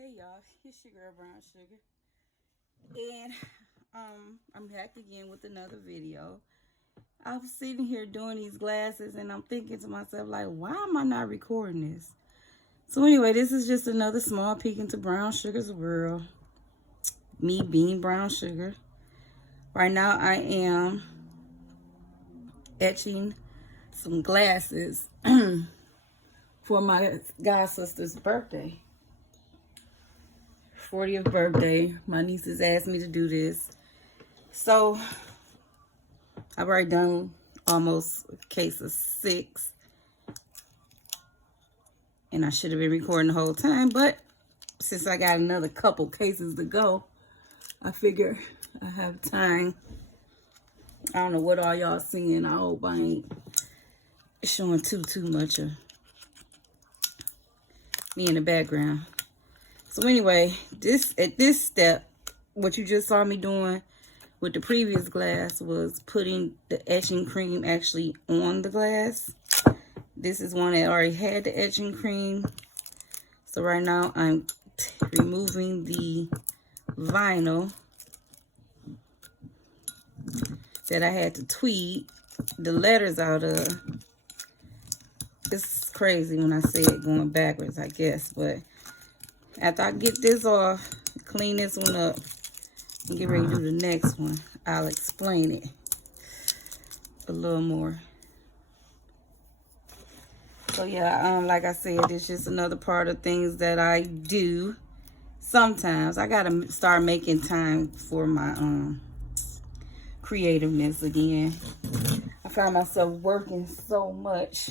Hey y'all, it's your girl Brown Sugar, and I'm back again with another video. I was sitting here doing these glasses, and I'm thinking to myself, like, why am I not recording this? So anyway, this is just another small peek into Brown Sugar's world. Me being Brown Sugar. Right now, I am etching some glasses for my god sister's birthday. 40th birthday. My nieces asked me to do this. So I've already done almost a case of 6. And I should have been recording the whole time. But since I got another couple cases to go, I figure I have time. I don't know what all y'all seeing. I hope I ain't showing too much of me in the background. So anyway, at this step, what you just saw me doing with the previous glass was putting the etching cream actually on the glass. This is one that already had the etching cream. So right now I'm removing the vinyl that I had to tweed the letters out of. It's crazy when I say it going backwards, I guess, but after I get this off, clean this one up, and get ready to do the next one, I'll explain it a little more. So yeah, like I said, it's just another part of things that I do. Sometimes I gotta start making time for my creativeness again. I find myself working so much.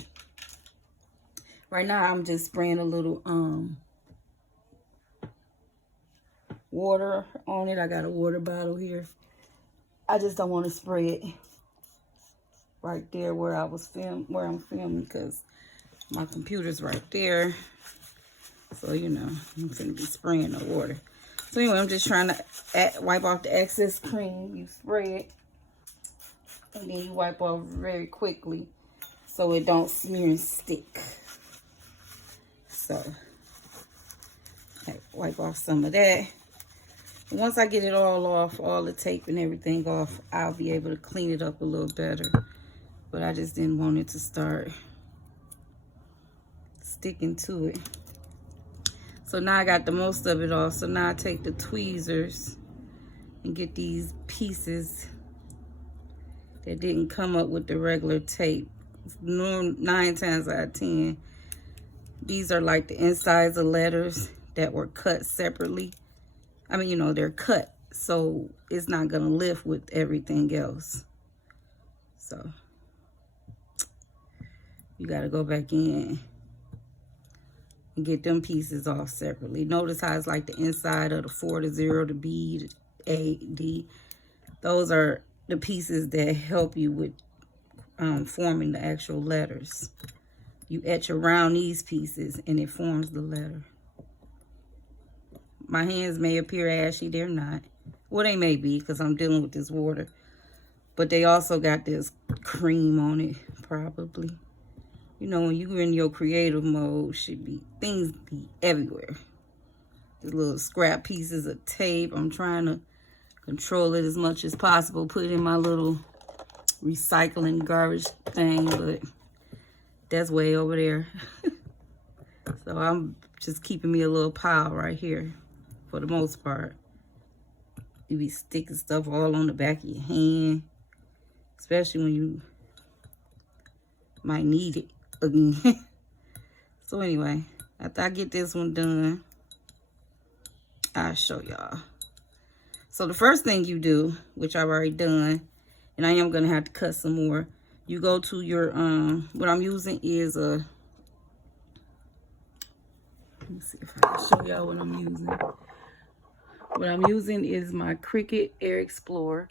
Right now I'm just spraying a little water on it. I got a water bottle here. I just don't want to spray it right there where I'm filming, because my computer's right there. So, you know, I'm gonna be spraying the water. So anyway, I'm just trying to wipe off the excess cream. You spray it, and then you wipe off very quickly so it don't smear and stick. So, wipe off some of that. Once I get it all off, all the tape and everything off, I'll be able to clean it up a little better. But I just didn't want it to start sticking to it. So now I got the most of it off. So now I take the tweezers and get these pieces that didn't come up with the regular tape. 9 times out of 10, these are like the insides of letters that were cut separately. I mean, you know, they're cut, so it's not going to lift with everything else. So you got to go back in and get them pieces off separately. Notice how it's like the inside of the 4, the 0, the B, the A, D. Those are the pieces that help you with forming the actual letters. You etch around these pieces and it forms the letter. My hands may appear ashy, they're not. Well, they may be because I'm dealing with this water. But they also got this cream on it, probably. You know, when you're in your creative mode, things be everywhere. These little scrap pieces of tape. I'm trying to control it as much as possible. Put it in my little recycling garbage thing, but that's way over there. So I'm just keeping me a little pile right here. For the most part, you be sticking stuff all on the back of your hand, especially when you might need it again. So anyway, after I get this one done, I'll show y'all. So the first thing you do, which I've already done, and I am gonna have to cut some more, you go to your what I'm using is a, let me see if I can show y'all what I'm using. What I'm using is my Cricut Air Explorer,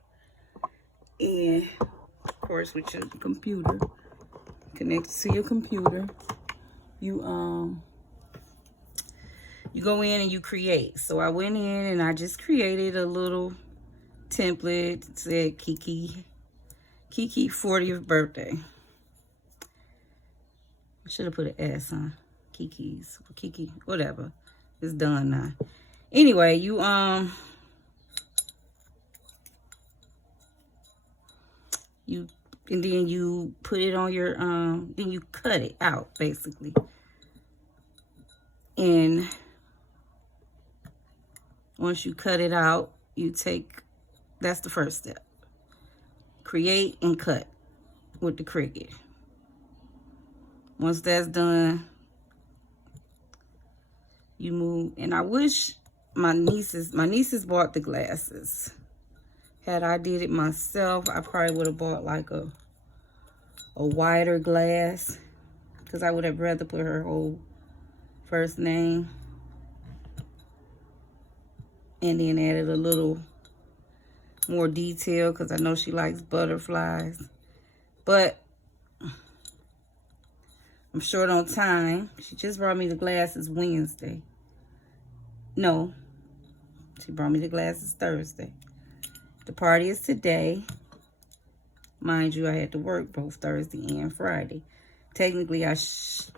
and of course with your computer, connected to your computer, you go in and you create. So I went in and I just created a little template. It said Kiki 40th birthday. I should have put an S on Kiki, whatever. It's done now. Anyway, you and then you put it on your then you cut it out basically. And once you cut it out, you take, that's the first step. Create and cut with the Cricut. Once that's done, you move. And I wish my nieces bought the glasses. Had I did it myself, I probably would have bought like a wider glass, because I would have rather put her whole first name and then added a little more detail, because I know she likes butterflies. But I'm short on time. She just brought me the glasses Wednesday. No, she brought me the glasses Thursday. The party is today. Mind you, I had to work both Thursday and Friday. Technically, I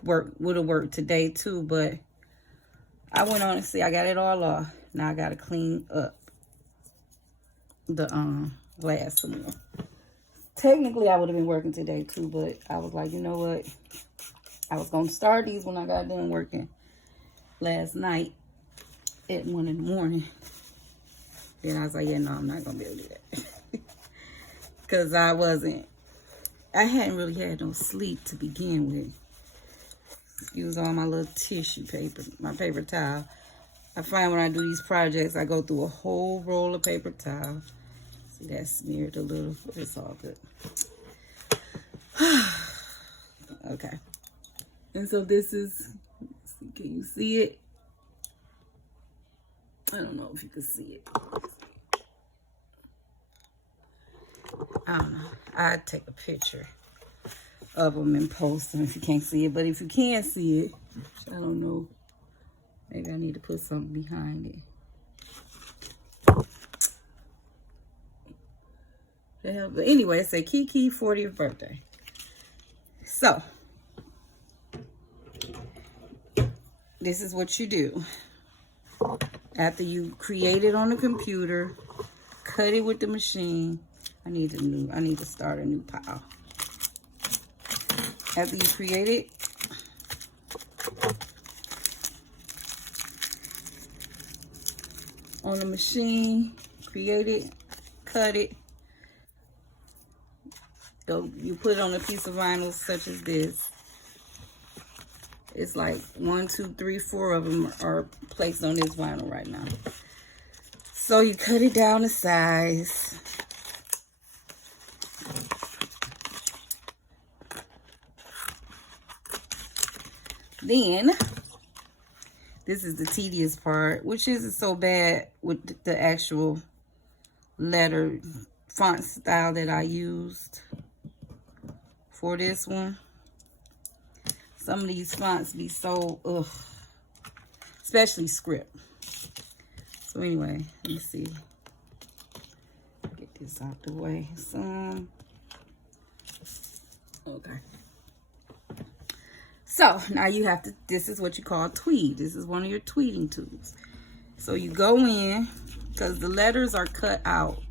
would have worked today too, but I went on and see, I got it all off. Now I got to clean up the glass some more. Technically, I would have been working today too, but I was like, you know what? I was going to start these when I got done working last night at 1 in the morning. Then I was like, yeah, no, I'm not going to be able to do that. Because I hadn't really had no sleep to begin with. Use all my little tissue paper, my paper towel. I find when I do these projects, I go through a whole roll of paper towel. See, that smeared a little, but it's all good. Okay. And so this is, can you see it? I don't know if you can see it. I don't know. I'd take a picture of them and post them if you can't see it. But if you can see it, I don't know. Maybe I need to put something behind it. The hell? But anyway, it said Kiki 40th birthday. So, this is what you do. After you create it on the computer, cut it with the machine. I need to start a new pile. After you create it, on the machine, create it, cut it. So you put it on a piece of vinyl such as this. It's like 1, 2, 3, 4 of them are placed on this vinyl right now. So you cut it down to size. Then, this is the tedious part, which isn't so bad with the actual letter font style that I used for this one. Some of these fonts be so, ugh, especially script. So anyway, let me see. Get this out the way. Okay. So now you have to, this is what you call tweed. This is one of your tweeting tools. So you go in, because the letters are cut out.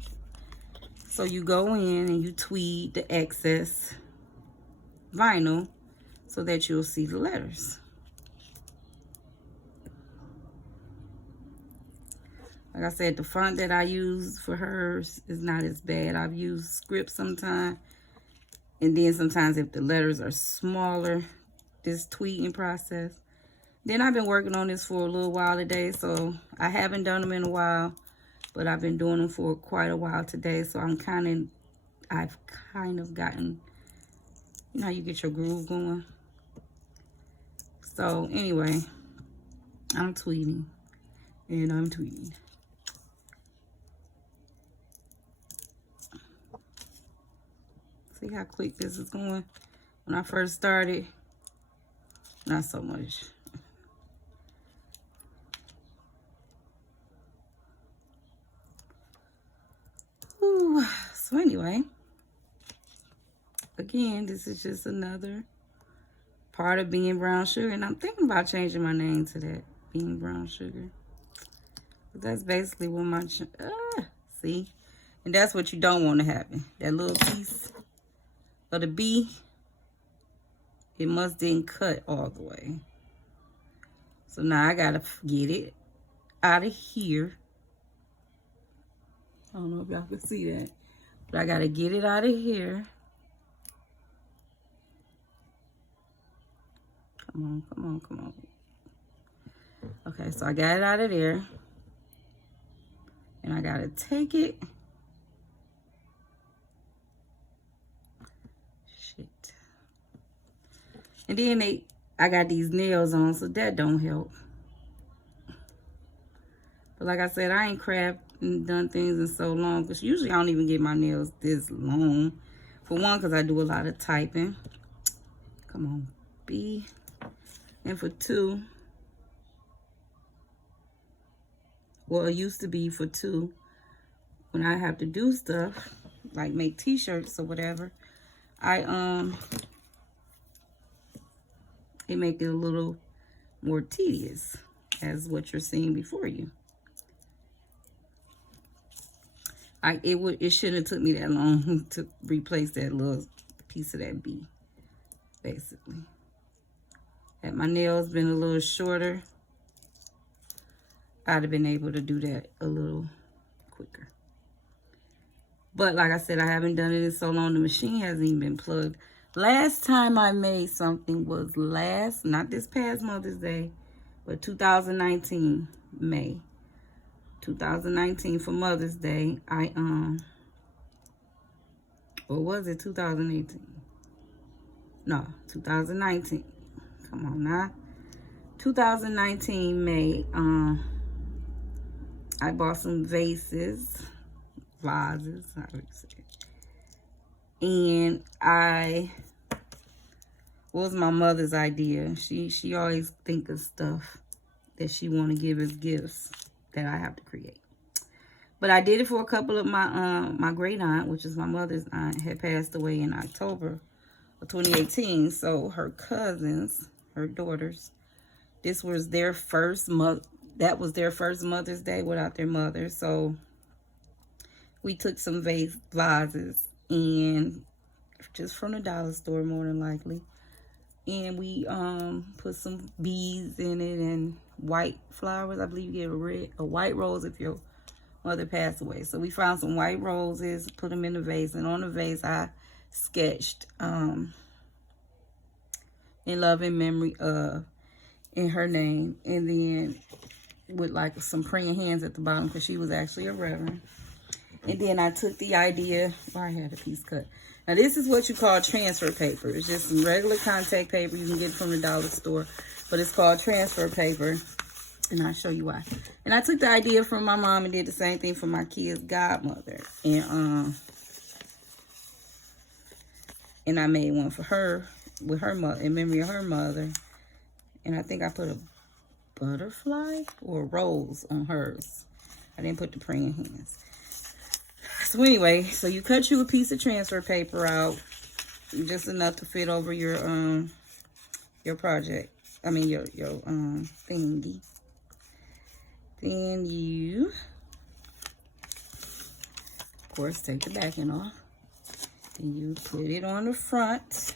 So you go in and you tweed the excess vinyl so that you'll see the letters. Like I said, the font that I use for hers is not as bad. I've used script sometimes. And then sometimes if the letters are smaller, this tweeting process. Then I've been working on this for a little while today, so I haven't done them in a while, but I've been doing them for quite a while today. So I've kind of gotten, you know how you get your groove going. So anyway, I'm tweeting, and I'm tweeting. See how quick this is going? When I first started, not so much. Whew. So anyway, again, this is just another part of being brown sugar, and I'm thinking about changing my name to that. bean brown sugar. That's basically what my, see? And that's what you don't want to happen. That little piece of the bee, it must didn't cut all the way. So now I gotta get it out of here. I don't know if y'all can see that, but I gotta get it out of here. Come on, come on, come on. Okay, so I got it out of there. And I gotta take it. Shit. And then I got these nails on, so that don't help. But like I said, I ain't crafted and done things in so long, because usually I don't even get my nails this long. For one, because I do a lot of typing. Come on, B. And for two, well, it used to be for two, when I have to do stuff, like make t-shirts or whatever, it make it a little more tedious, as what you're seeing before you. It shouldn't have took me that long to replace that little piece of that bee, basically. Had my nails been a little shorter, I'd have been able to do that a little quicker. But like I said, I haven't done it in so long, the machine hasn't even been plugged. Last time I made something was not this past Mother's Day, but 2019, May. 2019 for Mother's Day, or was it 2018? No, 2019. Come on now. 2019 May, I bought some vases, how would you say it? And was my mother's idea. She always think of stuff that she want to give as gifts that I have to create. But I did it for a couple of my great aunt, which is my mother's aunt, had passed away in October of 2018. So her cousins, her daughters, this was their first that was their first Mother's Day without their mother. So we took some vases, and just from the dollar store, more than likely. And we put some beads in it and white flowers. I believe you get a white rose if your mother passed away. So we found some white roses, put them in the vase, and on the vase I sketched in love and memory of, in her name, and then with like some praying hands at the bottom, because she was actually a reverend. And then I took the idea, I had a piece cut. Now this is what you call transfer paper. It's just some regular contact paper. You can get it from the dollar store, but it's called transfer paper. And I'll show you why. And I took the idea from my mom and did the same thing for my kid's godmother. And I made one for her, with her mother, in memory of her mother. And I think I put a butterfly or a rose on hers. I didn't put the praying hands. So anyway, so you cut you a piece of transfer paper out, just enough to fit over your project. I mean your thingy. Then you, of course, take the backing off. And you put it on the front.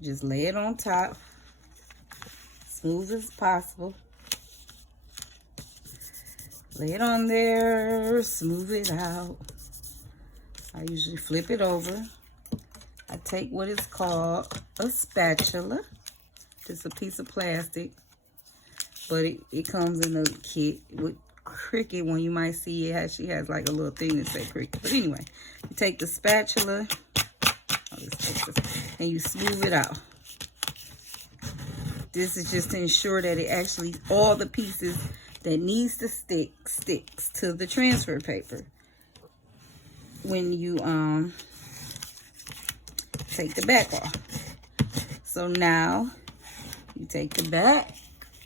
Just lay it on top, smooth as possible. Lay it on there, smooth it out. I usually flip it over. I take what is called a spatula. Just a piece of plastic. But it comes in a kit with Cricut one. You might see it. She has like a little thing that says Cricut. But anyway, you take the spatula and you smooth it out. This is just to ensure that it actually, all the pieces that needs to sticks to the transfer paper when you take the back off. So now you take the back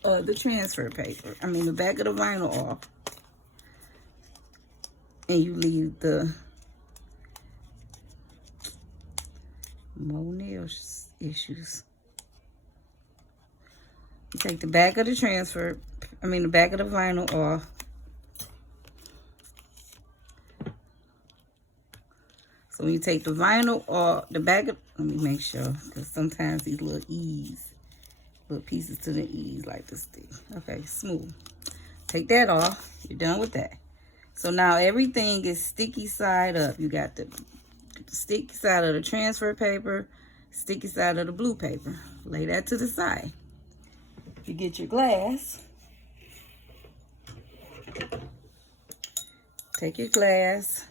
of the transfer paper, the back of the vinyl off, and you leave the more nail issues. You take the back of the the back of the vinyl off. So when you take the vinyl off, the back of, let me make sure, because sometimes these little pieces to the eaves like this thing. Okay, smooth. Take that off. You're done with that. So now everything is sticky side up. You got the sticky side of the transfer paper, sticky side of the blue paper. Lay that to the side. You get your glass. Take your glass.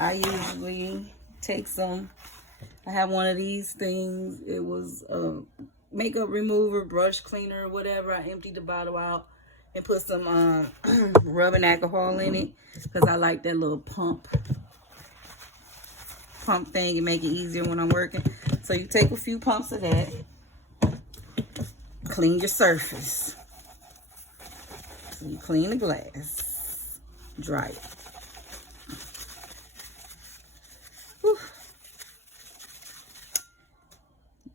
I usually take some. I have one of these things. It was a makeup remover, brush cleaner, or whatever. I emptied the bottle out and put some rubbing alcohol in it because I like that little pump thing and make it easier when I'm working. So you take a few pumps of that. Clean your surface. So you clean the glass. Dry it. Whew.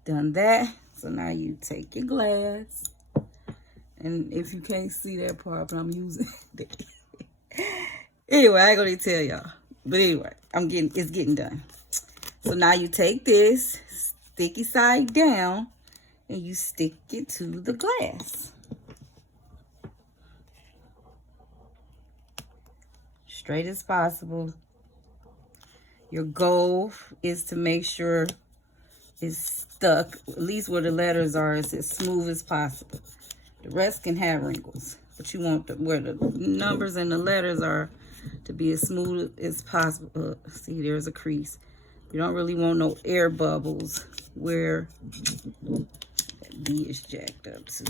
Done that. So now you take your glass. And if you can't see that part, but I'm using it. Anyway, I ain't gonna tell y'all. But anyway, it's getting done. So now you take this sticky side down and you stick it to the glass. Straight as possible. Your goal is to make sure it's stuck, at least where the letters are, is as smooth as possible. The rest can have wrinkles, but you want where the numbers and the letters are to be as smooth as possible. See, there's a crease. You don't really want no air bubbles where that B is jacked up too.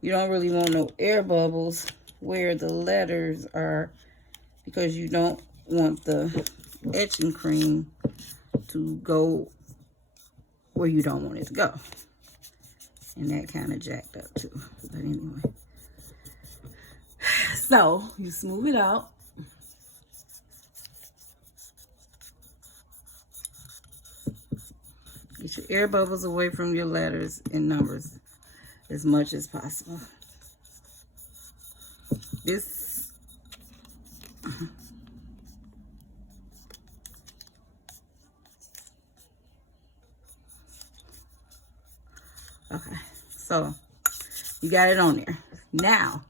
You don't really want no air bubbles where the letters are, because you don't want the etching cream to go where you don't want it to go. And that kind of jacked up too. But anyway. So you smooth it out. Get your air bubbles away from your letters and numbers as much as possible. This okay, so you got it on there. Now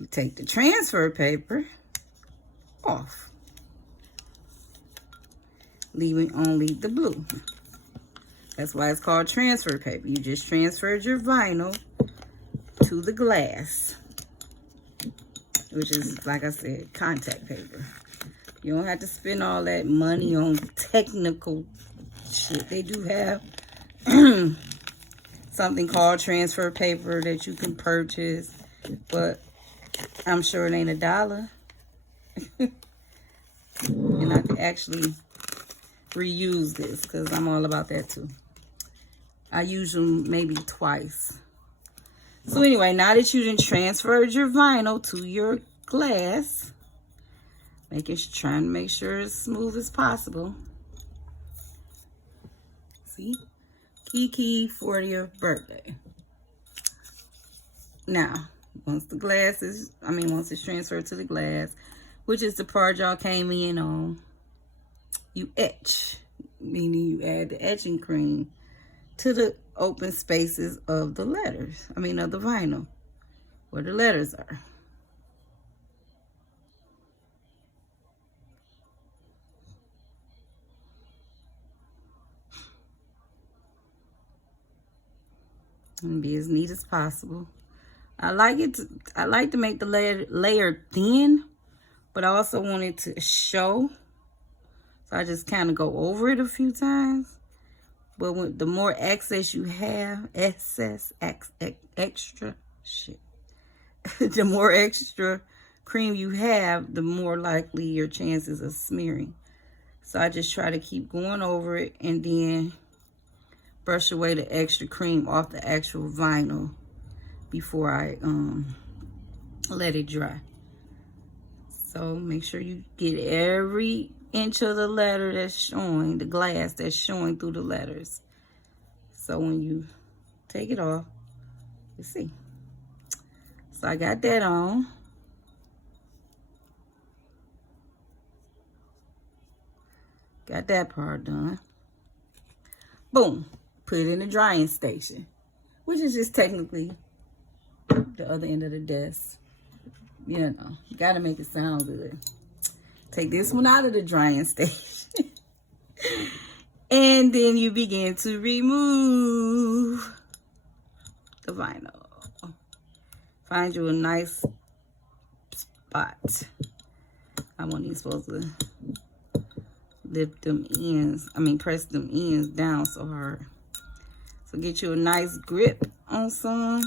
you take the transfer paper off, leaving only the blue. That's why it's called transfer paper. You just transferred your vinyl to the glass, which is, like I said, contact paper. You don't have to spend all that money on technical shit. They do have something called transfer paper that you can purchase, but I'm sure it ain't $1. And I can actually reuse this because I'm all about that too. I use them maybe twice. So anyway, now that you done transferred your vinyl to your glass, trying to make sure it's smooth as possible. See? Kiki 40th birthday. Now, once it's transferred to the glass, which is the part y'all came in on, you etch, meaning you add the etching cream to the open spaces of the letters, of the vinyl, where the letters are. And be as neat as possible. I like to make the layer thin, but I also want it to show. So I just kind of go over it a few times. But the more excess you have, extra shit. The more extra cream you have, the more likely your chances of smearing. So I just try to keep going over it and then brush away the extra cream off the actual vinyl before I let it dry. So make sure you get every inch of the letter that's showing, the glass that's showing through the letters. So when you take it off. You see. So I got that on. Got that part done. Boom. Put it in the drying station, which is just technically the other end of the desk. You know, you gotta make it sound good. Take this one out of the drying station. And then you begin to remove the vinyl. Find you a nice spot. I'm only supposed to lift them ends, press them ends down so hard. So get you a nice grip on some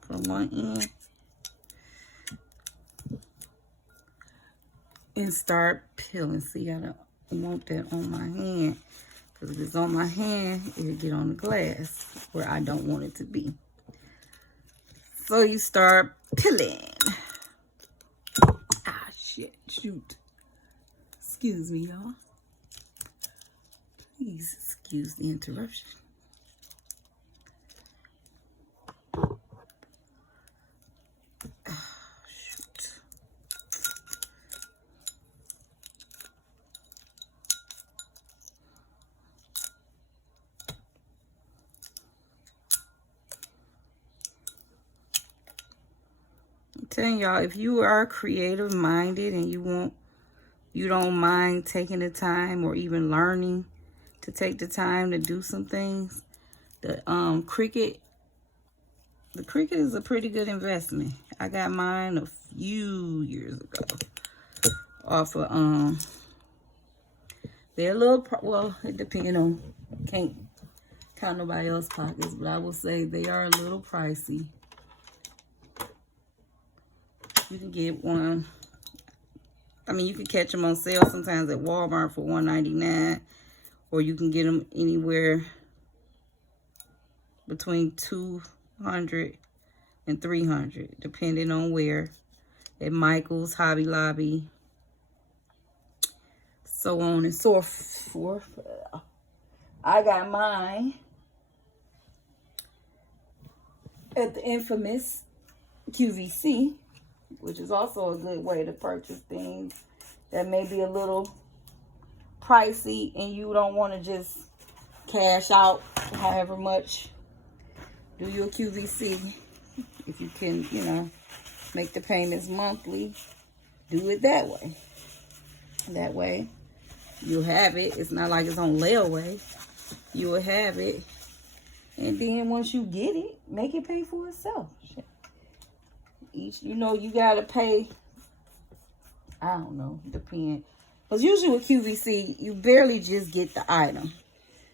from one end. And start peeling. See, I don't want that on my hand. Because if it's on my hand, it'll get on the glass where I don't want it to be. So you start peeling. Ah, shit, shoot. Excuse me, y'all. Please excuse the interruption. Telling y'all, if you are creative minded and you don't mind taking the time or even learning to take the time to do some things, the Cricut is a pretty good investment. I got mine a few years ago off of they're a little, well, it depends on, can't count nobody else's pockets, but I will say they are a little pricey. You can get one. You can catch them on sale sometimes at Walmart for $1.99, or you can get them anywhere between $200 and $300, depending on where. At Michael's, Hobby Lobby, so on and so forth. I got mine at the infamous QVC, which is also a good way to purchase things that may be a little pricey and you don't want to just cash out however much. Do your QVC. If you can, make the payments monthly, do it that way. That way, you'll have it. It's not like it's on layaway. You will have it. And then once you get it, make it pay for itself. You gotta pay, I don't know, depend. Because usually with QVC, you barely just get the item.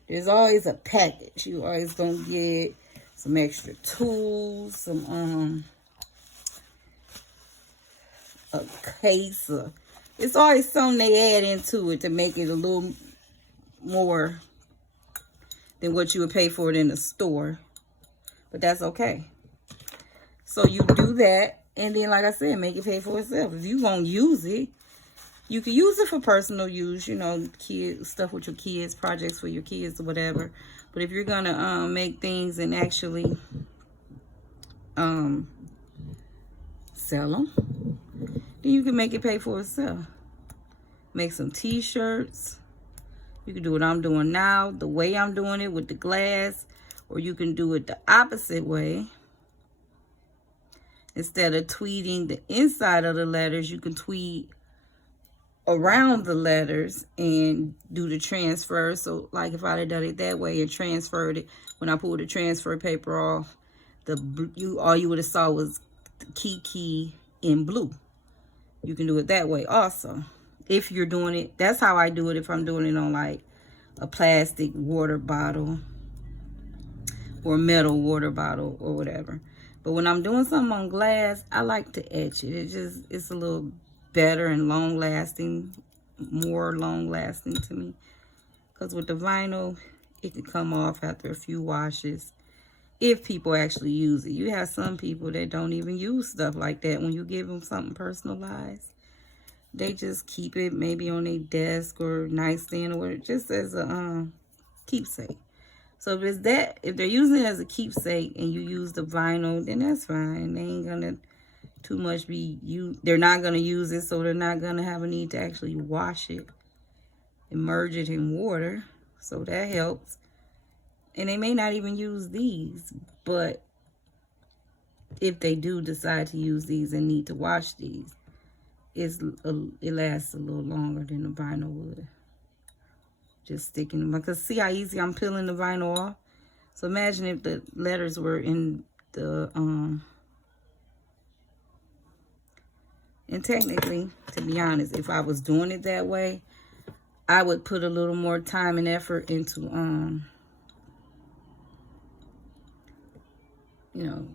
There's always a package. You always gonna get some extra tools, some a case. It's always something they add into it to make it a little more than what you would pay for it in the store. But that's okay. So you do that, and then, like I said, make it pay for itself. If you're going to use it, you can use it for personal use, kids, stuff with your kids, projects for your kids or whatever. But if you're going to make things and actually sell them, then you can make it pay for itself. Make some t-shirts. You can do what I'm doing now, the way I'm doing it with the glass, or you can do it the opposite way. Instead of tweeting the inside of the letters, you can tweet around the letters and do the transfer. So, like if I had done it that way and transferred it, when I pulled the transfer paper off, all you would have saw was the Kiki in blue. You can do it that way also. If you're doing it, that's how I do it if I'm doing it on like a plastic water bottle or metal water bottle or whatever. But when I'm doing something on glass, I like to etch it. It's a little better and long-lasting, more long-lasting to me. Because with the vinyl, it can come off after a few washes if people actually use it. You have some people that don't even use stuff like that when you give them something personalized. they just keep it maybe on their desk or nightstand or just as a keepsake. So if they're using it as a keepsake and you use the vinyl, then that's fine. They ain't gonna too much they're not gonna use it, so they're not gonna have a need to actually wash it, immerse it in water. So that helps. And they may not even use these, but if they do decide to use these and need to wash these, it lasts a little longer than the vinyl would. Just sticking them, because see how easy I'm peeling the vinyl off. So imagine if the letters were in the and technically, to be honest, if I was doing it that way, I would put a little more time and effort into you know,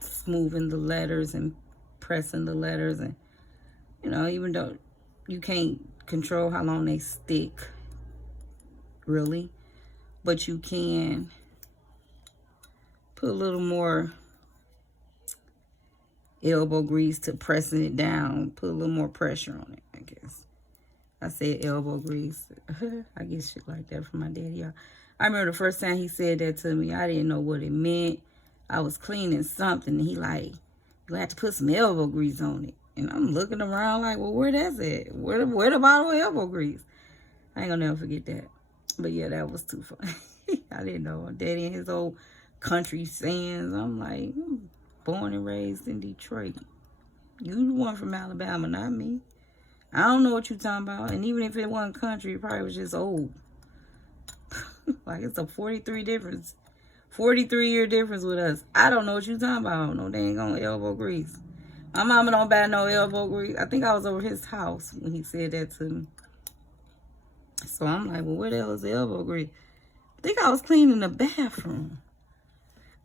smoothing the letters and pressing the letters, and you know, even though you can't control how long they stick, really, but you can put a little more elbow grease to pressing it down, put a little more pressure on it, I guess. I said elbow grease. I get shit like that from my daddy, y'all. I remember the first time he said that to me, I didn't know what it meant. I was cleaning something, and he like, you have to put some elbow grease on it. And I'm looking around like, well, where that's at? Where the bottle of elbow grease? I ain't gonna never forget that. But yeah, that was too funny. I didn't know. Daddy and his old country sayings. I'm like, I'm born and raised in Detroit. You the one from Alabama, not me. I don't know what you're talking about. And even if it wasn't country, it probably was just old. Like it's a 43-year difference with us. I don't know what you're talking about. No dang on elbow grease. My mama don't buy no elbow grease. I think I was over his house when he said that to me. So I'm like, well, where the hell is the elbow grease? I think I was cleaning the bathroom.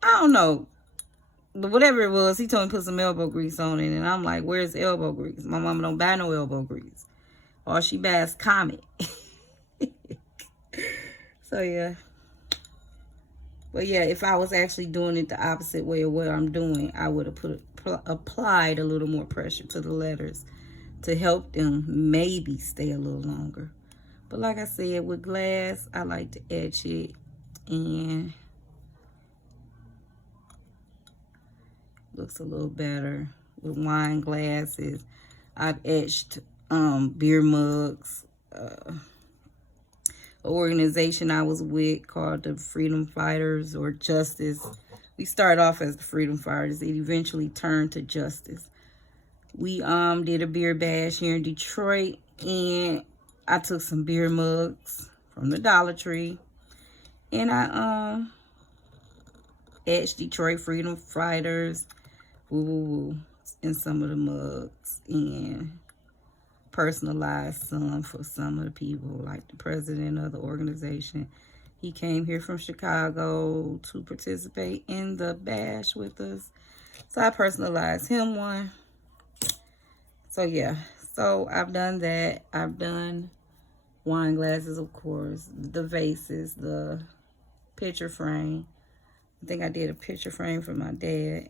I don't know. But whatever it was, he told me to put some elbow grease on it. And I'm like, where's elbow grease? My mama don't buy no elbow grease. All she buys Comet. So, yeah. But, yeah, if I was actually doing it the opposite way of what I'm doing, I would have applied a little more pressure to the letters to help them maybe stay a little longer. But like I said, with glass, I like to etch it, and looks a little better. With wine glasses, I've etched beer mugs. An organization I was with called the Freedom Fighters or Justice. We started off as the Freedom Fighters. It eventually turned to Justice. We did a beer bash here in Detroit, and I took some beer mugs from the Dollar Tree, and I etched Detroit Freedom Fighters, in some of the mugs, and personalized some for some of the people, like the president of the organization. He came here from Chicago to participate in the bash with us, so I personalized him one. So yeah, so I've done that. I've done wine glasses, of course, the vases, the picture frame. I think I did a picture frame for my dad.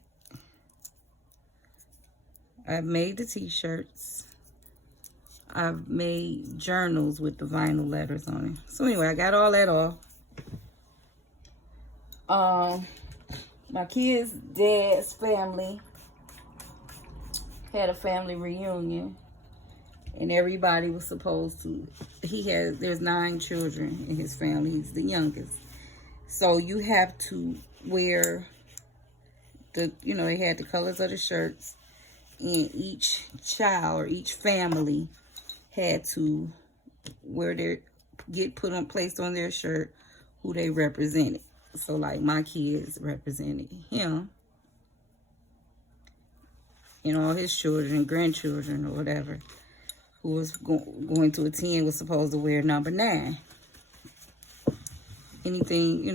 I've made the t-shirts. I've made journals with the vinyl letters on it. So anyway, I got all that off. My kids' dad's family had a family reunion, and everybody was supposed to, there's 9 children in his family. He's the youngest. So you have to wear they had the colors of the shirts, and each child or each family had to placed on their shirt who they represented. So like my kids represented him, and all his children and grandchildren or whatever who was going to attend was supposed to wear number 9. Anything,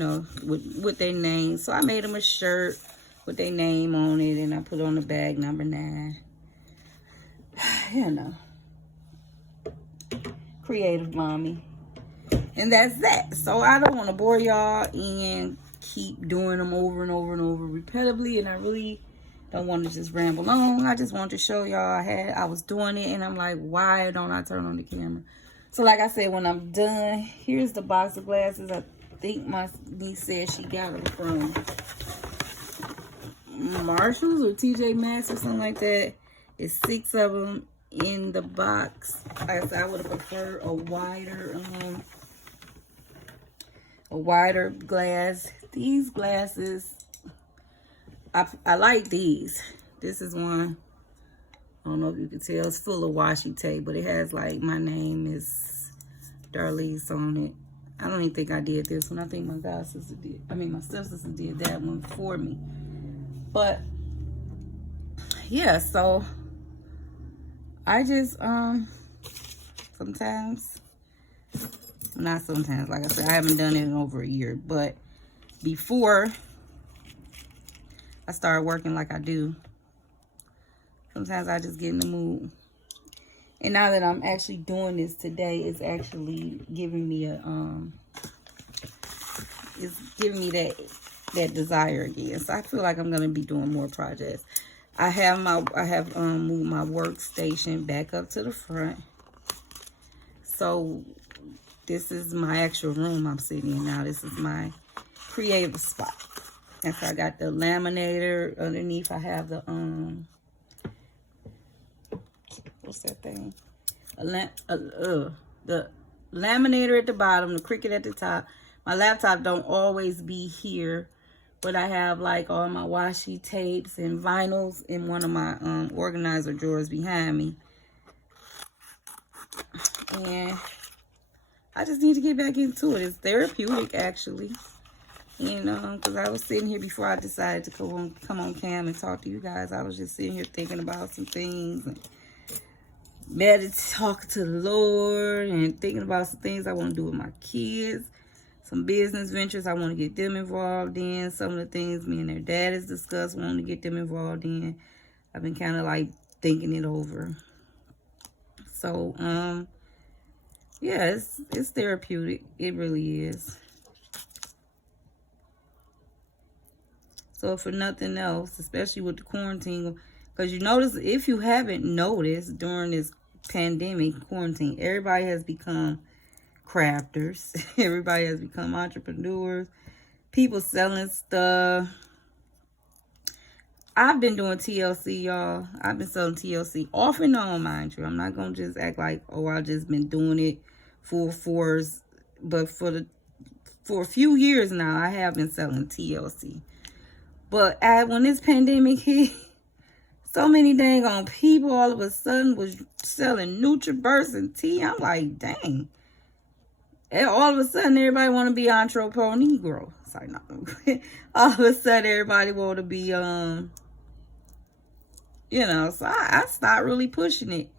with their name. So I made them a shirt with their name on it, and I put on the bag number 9. Creative mommy. And that's that. So I don't want to bore y'all and keep doing them over and over and over repeatedly. And I really don't want to just ramble on. I just wanted to show y'all I was doing it, and I'm like, why don't I turn on the camera? So like I said, when I'm done, here's the box of glasses. I think my niece said she got them from Marshalls or TJ Maxx or something like that. It's 6 of them in the box. Like I said, I would have preferred a wider glass. These glasses, I like these. This is one. I don't know if you can tell. It's full of washi tape, but it has like my name is Darlise on it. I don't even think I did this one. I think my god sister did. I mean, my stepsister did that one for me. But yeah, so I just sometimes, not sometimes, like I said, I haven't done it in over a year, but before I started working like I do, sometimes I just get in the mood. And now that I'm actually doing this today, it's actually giving me that desire again. So I feel like I'm gonna be doing more projects. I have moved my workstation back up to the front. So this is my actual room I'm sitting in now. This is my creative spot. And so I got the laminator underneath. I have the what's that thing? The laminator at the bottom, the Cricut at the top. My laptop don't always be here, but I have like all my washi tapes and vinyls in one of my organizer drawers behind me. And I just need to get back into it. It's therapeutic, actually. You know, because I was sitting here before I decided to come on cam and talk to you guys. I was just sitting here thinking about some things and talking to the Lord and thinking about some things I want to do with my kids. Some business ventures I want to get them involved in. Some of the things me and their dad has discussed, wanting to get them involved in. I've been kind of like thinking it over. So, yeah, it's therapeutic. It really is. So for nothing else, especially with the quarantine, because you notice, if you haven't noticed during this pandemic quarantine, everybody has become crafters. Everybody has become entrepreneurs. People selling stuff. I've been doing TLC, y'all. I've been selling TLC off and on, mind you. I'm not going to just act like, oh, I've just been doing it full force. But for a few years now, I have been selling TLC. But when this pandemic hit, so many dang on people all of a sudden was selling NutriBurst and tea. I'm like, dang. And all of a sudden, everybody want to be entrepreneur Negro. Sorry, not all of a sudden, everybody want to be, you know, so I stopped really pushing it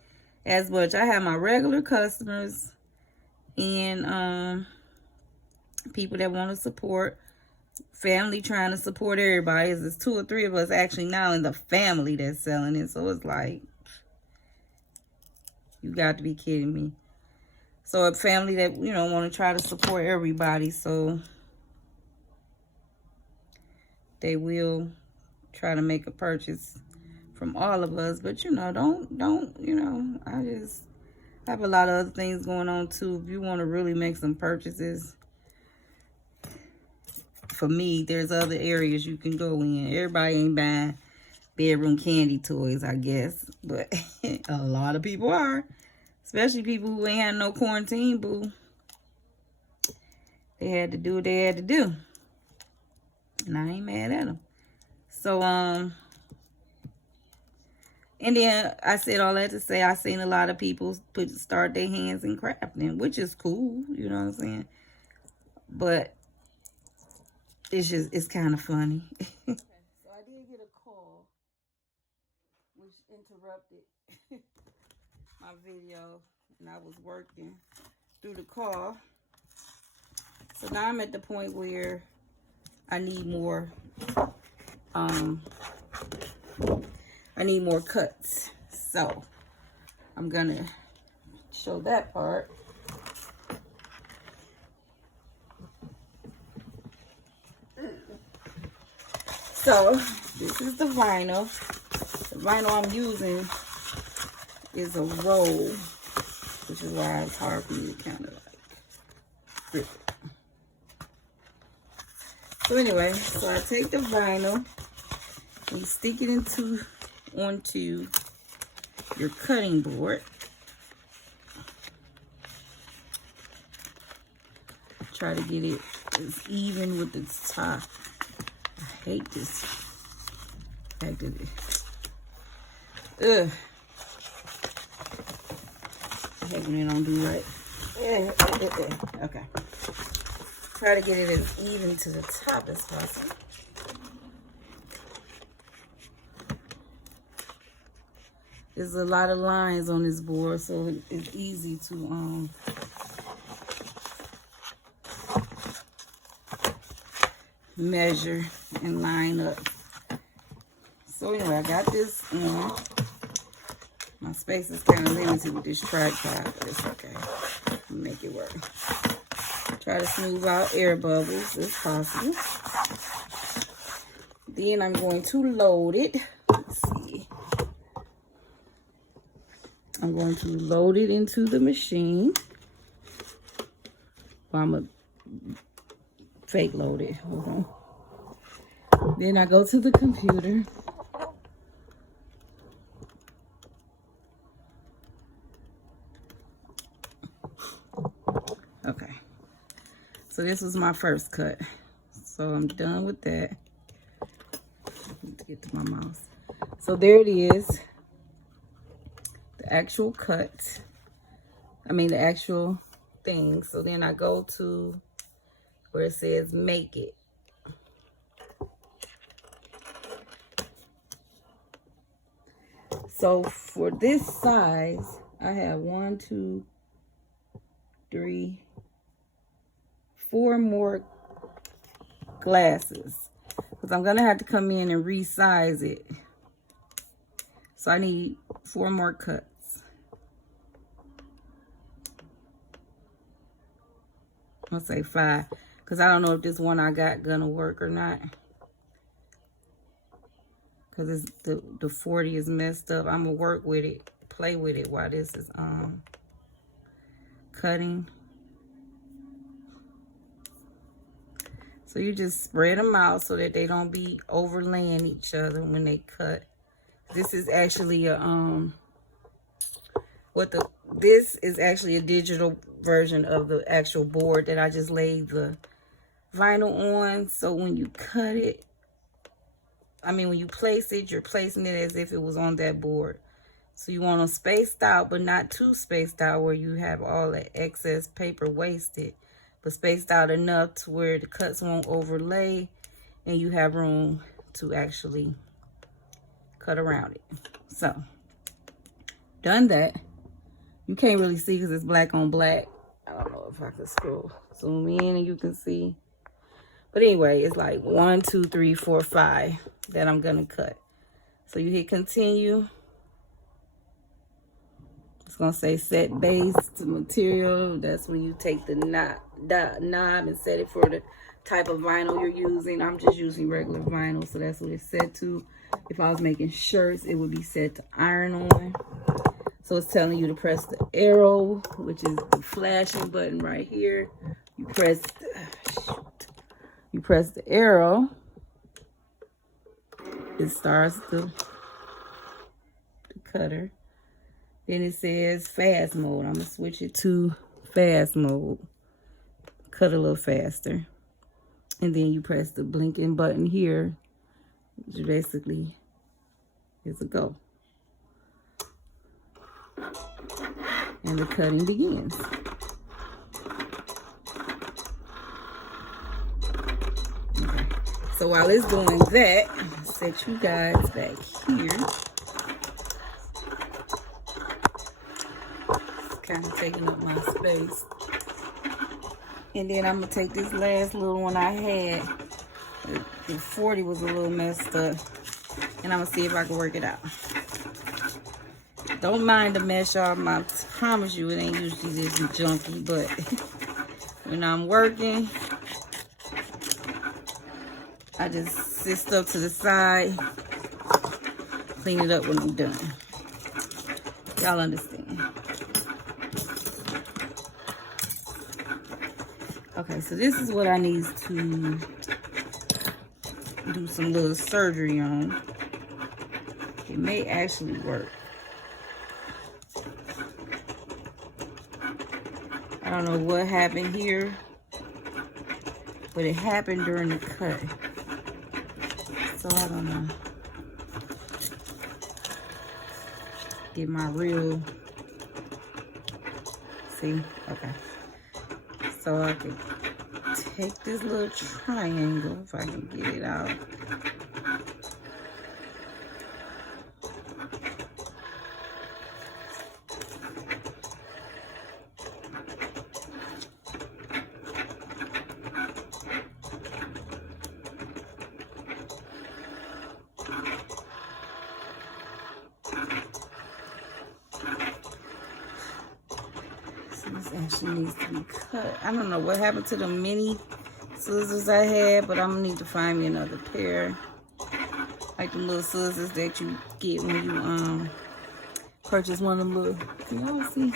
as much. I have my regular customers and people that want to support. Family trying to support everybody. There's 2 or 3 of us actually now in the family that's selling it. So it's like, you got to be kidding me. So a family that, you know, want to try to support everybody. So they will try to make a purchase from all of us. But, you know, don't, you know, I just have a lot of other things going on too. If you want to really make some purchases, for me, there's other areas you can go in. Everybody ain't buying bedroom candy toys, I guess. But a lot of people are. Especially people who ain't had no quarantine, boo. They had to do what they had to do. And I ain't mad at them. So, and then I said all that to say I seen a lot of people start their hands in crafting, which is cool. You know what I'm saying? But it's kind of funny. So I did get a call, which interrupted my video, and I was working through the call. So now I'm at the point where I need more cuts. So I'm gonna show that part. So This is the vinyl. The vinyl I'm using is a roll, which is why it's hard for me to kind of like grip it. So anyway, so I take the vinyl and you stick it onto your cutting board. Try to get it as even with the top. I hate this fact that ugh. I hate when they don't do right. Okay. Try to get it as even to the top as possible. There's a lot of lines on this board, so it's easy to measure and line up. So anyway, I got this on. My space is kind of limited with this tripod, but it's okay. I'll make it work. Try to smooth out air bubbles if possible. Then I'm going to load it. Let's see. I'm going to load it into the machine. Well, I'm going to fake load it. Hold on. Then I go to the computer. Okay. So this was my first cut. So I'm done with that. Need to get to my mouse. So there it is. The actual cut. I mean the actual thing. So then I go to where it says make it. So for this size, I have 1, 2, 3, 4 more glasses. Because I'm going to have to come in and resize it. So I need 4 more cuts. I'll say 5. Because I don't know if this one I got going to work or not. Because the 40 is messed up. I'm going to work with it. Play with it while this is cutting. So you just spread them out so that they don't be overlaying each other when they cut. This is actually a this is actually a digital version of the actual board that I just laid the vinyl on. So when you cut it, I mean when you place it, you're placing it as if it was on that board. So you want them spaced out, but not too spaced out where you have all the excess paper wasted, but spaced out enough to where the cuts won't overlay and you have room to actually cut around it. So, done that. You can't really see because it's black on black. I don't know if I can zoom in and you can see. But anyway, it's like 1, 2, 3, 4, 5 that I'm gonna cut. So you hit continue. It's gonna say set base to material. That's when you take the knob and set it for the type of vinyl you're using. I'm just using regular vinyl, so that's what it's set to. If I was making shirts, it would be set to iron on. So it's telling you to press the arrow, which is the flashing button right here. You press the arrow. It starts the cutter. Then it says fast mode. I'm going to switch it to fast mode. Cut a little faster. And then you press the blinking button here, which basically is a go. And the cutting begins. Okay. So while it's doing that, I'll set you guys back here. Kind of taking up my space. And then I'm going to take this last little one I had. The 40 was a little messed up. And I'm going to see if I can work it out. Don't mind the mesh, y'all. I promise you it ain't usually this junky. But when I'm working, I just sit stuff to the side, clean it up when I'm done. Y'all understand. Okay, so this is what I need to do some little surgery on. It may actually work. I don't know what happened here, but it happened during the cut. So I don't know. Get my real, see, okay. So I can take this little triangle, if I can get it out. This actually needs to be cut. I don't know what happened to the mini scissors I had, but I'm gonna need to find me another pair. Like the little scissors that you get when you purchase one of them little, can y'all see?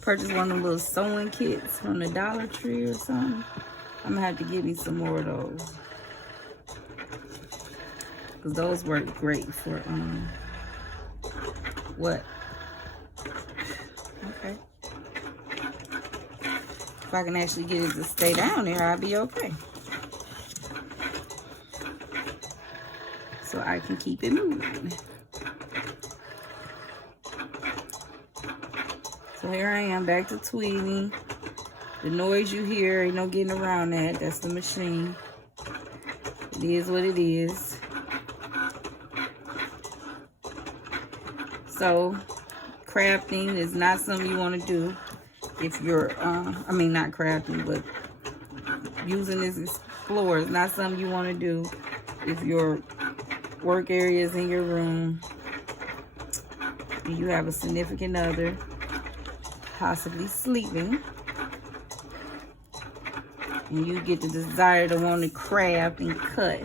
Purchase one of them little sewing kits from the Dollar Tree or something. I'm gonna have to get me some more of those. Cause those work great for what? Okay. If I can actually get it to stay down there, I'll be okay. So I can keep it moving. So here I am, back to tweeting. The noise you hear, ain't no getting around that. That's the machine. It is what it is. So, crafting is not something you want to do if you're, I mean, not crafting, but using this Explorer is not something you want to do if your work area is in your room and you have a significant other possibly sleeping and you get the desire to want to craft and cut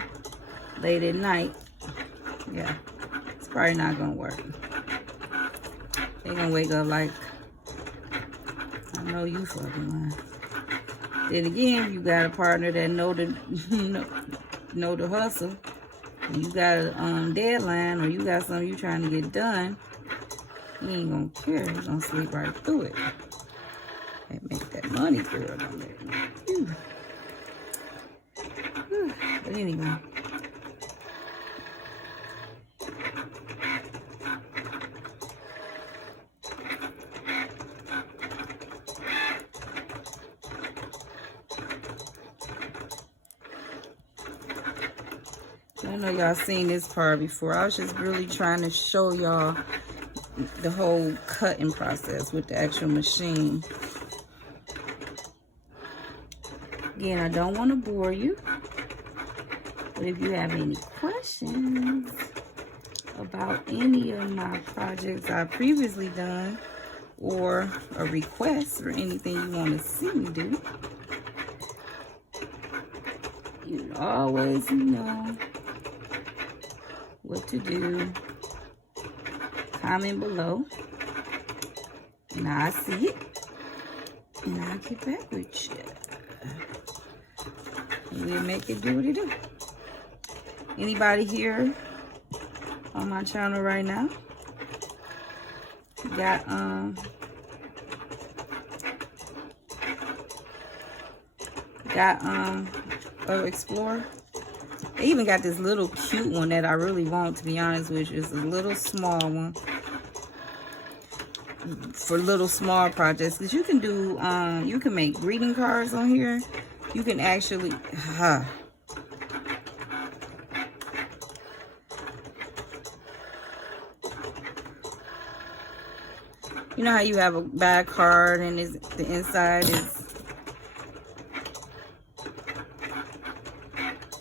late at night. Yeah, it's probably not gonna work. They're gonna wake up like, I know you fucking lying. Then again, you got a partner that know the hustle. And you got a deadline, or you got something you trying to get done. He ain't gonna care. He's gonna sleep right through it and make that money, girl. But anyway. I know y'all seen this part before. I was just really trying to show y'all the whole cutting process with the actual machine. Again, I don't want to bore you, but if you have any questions about any of my projects I've previously done, or a request or anything you want to see me do, you always know what to do. Comment below and I see it and I'll get back with you. We'll make it do what it do. Anybody here on my channel right now got Explorer? They even got this little cute one that I really want, to be honest with you. It's a little small one for little small projects, because you can do you can make greeting cards on here. You can actually you know how you have a bad card and the inside is,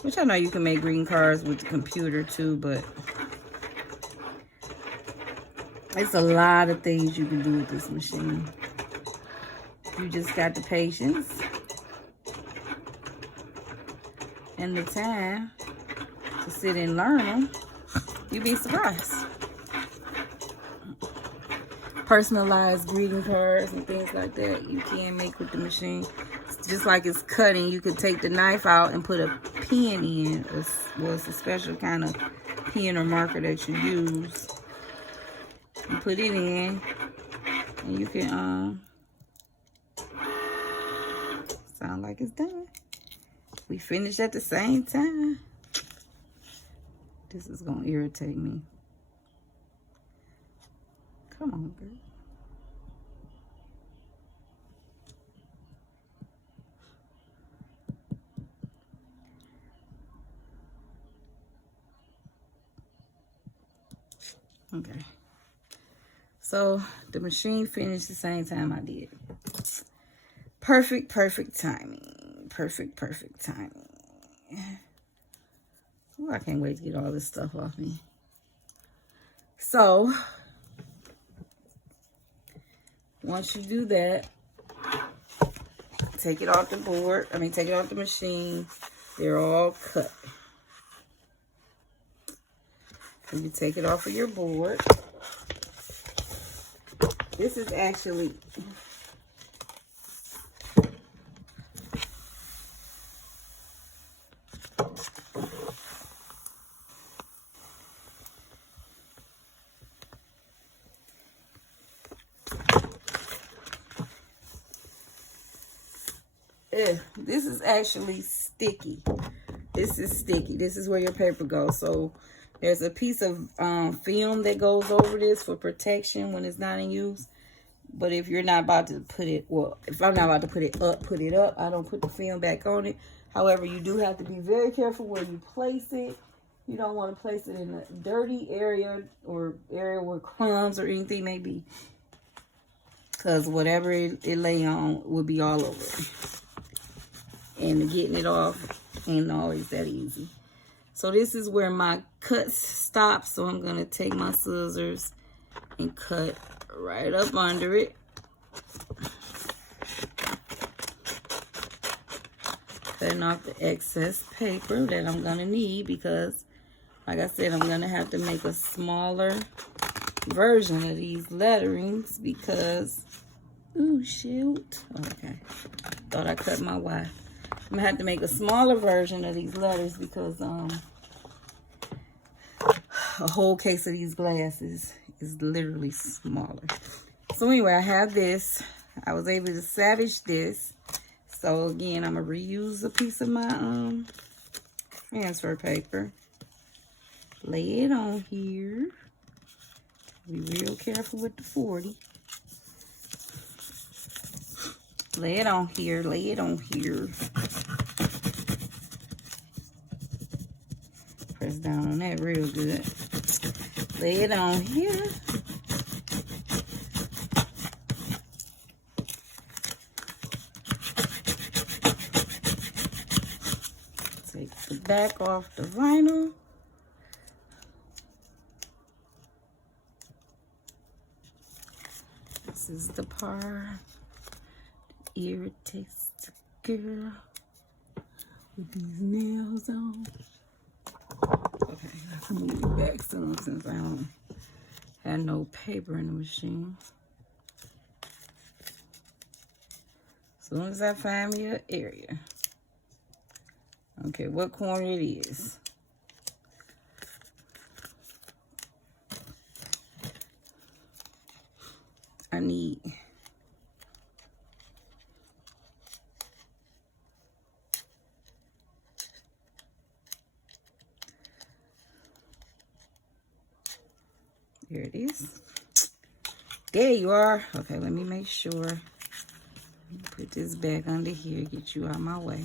which I know you can make greeting cards with the computer too, but it's a lot of things you can do with this machine. You just got the patience and the time to sit and learn them, you'd be surprised. Personalized greeting cards and things like that you can make with the machine. It's just like it's cutting, you could take the knife out and put a pen in. It's a special kind of pen or marker that you use. You put it in, and you can sound like it's done. We finished at the same time. This is gonna irritate me. Come on, girl. Okay. So the machine finished the same time I did. Perfect timing. Perfect timing. Ooh, I can't wait to get all this stuff off me. So once you do that, take it off the board. Take it off the machine. They're all cut. And you take it off of your board. This is actually this is actually sticky. This is sticky. This is where your paper goes. So there's a piece of film that goes over this for protection when it's not in use. But if you're not about to put it, well, if I'm not about to put it up, I don't put the film back on it. However, you do have to be very careful where you place it. You don't want to place it in a dirty area or area where crumbs or anything may be. Because whatever it lay on will be all over it. And getting it off ain't always that easy. So this is where my cuts stop. So I'm going to take my scissors and cut right up under it. Cutting off the excess paper that I'm going to need because, like I said, I'm going to have to make a smaller version of these letterings because, ooh, shoot. Okay. Thought I cut my wire. I'm going to have to make a smaller version of these letters because a whole case of these glasses is literally smaller. So anyway, I have this. I was able to salvage this. So again, I'm going to reuse a piece of my transfer paper. Lay it on here. Be real careful with the 40. Lay it on here. Lay it on here. Press down on that real good. Lay it on here. Take the back off the vinyl. This is the part that irritates the girl with these nails on. Okay, I can move it back soon since I don't have no paper in the machine. As soon as I find me an area. Okay, what corner it is. I need here it is. There you are. Okay, let me make sure. Put this back under here, get you out of my way.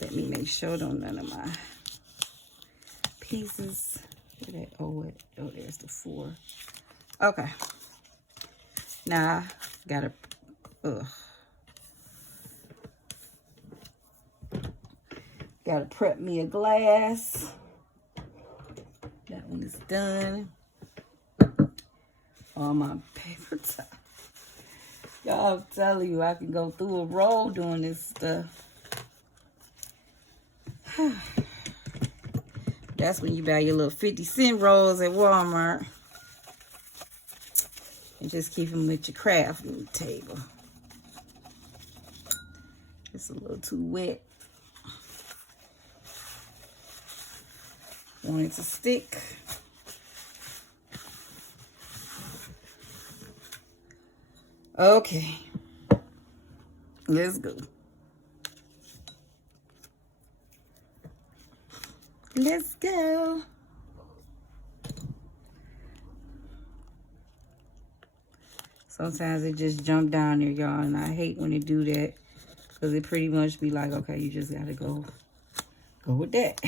Let me make sure don't none of my pieces. Where that? Oh, there's the 4. Okay. Now, gotta, gotta prep me a glass. That one is done. All my paper towels. Y'all, I'm telling you, I can go through a roll doing this stuff. That's when you buy your little 50-cent rolls at Walmart. And just keep them with your craft food table. It's a little too wet. Want it to stick. Okay. Let's go. Let's go. Sometimes it just jump down there, y'all, and I hate when it do that, because it pretty much be like, okay, you just gotta go with that.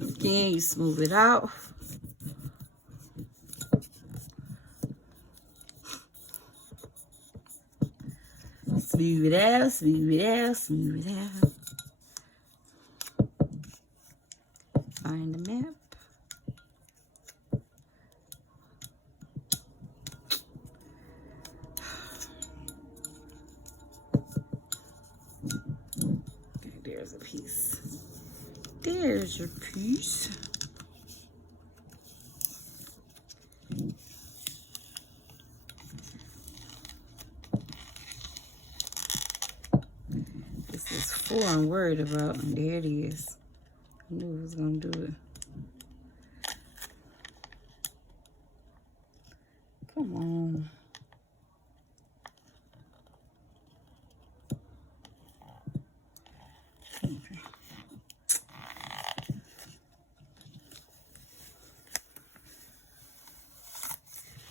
Again, you smooth it out. Smooth it out, smooth it out, smooth it out. Find the map. Okay, there's a piece. There's your piece. This is 4 I'm worried about, and there it is. I knew I was gonna do it. Come on.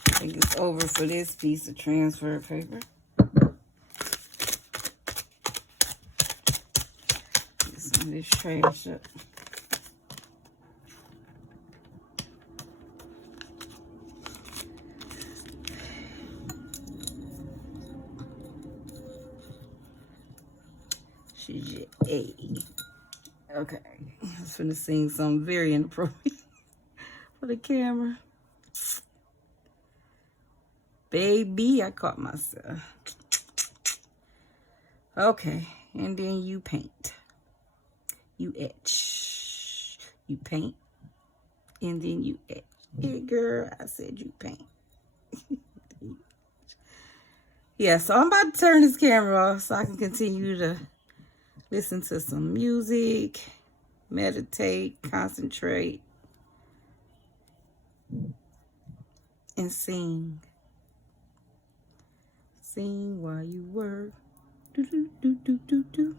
I think it's over for this piece of transfer paper. Get some of this trash up. She's A. Okay. I was finna sing something very inappropriate for the camera. Baby, I caught myself. Okay, and then you paint. You etch. You paint. And then you etch. Yeah, girl, I said you paint. Yeah, so I'm about to turn this camera off so I can continue to listen to some music, meditate, concentrate, and sing. Sing while you work. Do, do, do, do, do, do.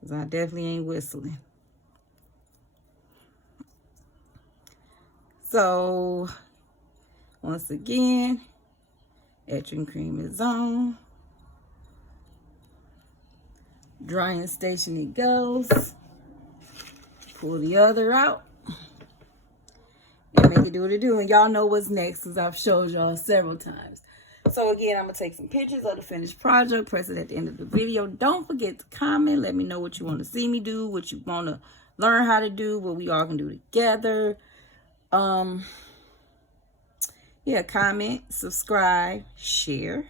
'Cause I definitely ain't whistling. So, once again, etching cream is on. Drying station it goes. Pull the other out. And make it do what it do. And y'all know what's next, because I've showed y'all several times. So again, I'm going to take some pictures of the finished project, press it at the end of the video. Don't forget to comment. Let me know what you want to see me do, what you want to learn how to do, what we all can do together. Yeah, comment, subscribe, share,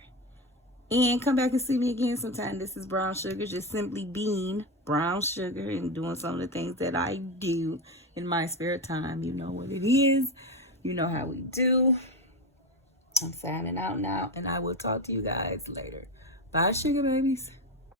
and come back and see me again sometime. This is Brown Sugar, just simply being brown sugar and doing some of the things that I do in my spare time. You know what it is. You know how we do. I'm signing out now, and I will talk to you guys later. Bye, sugar babies.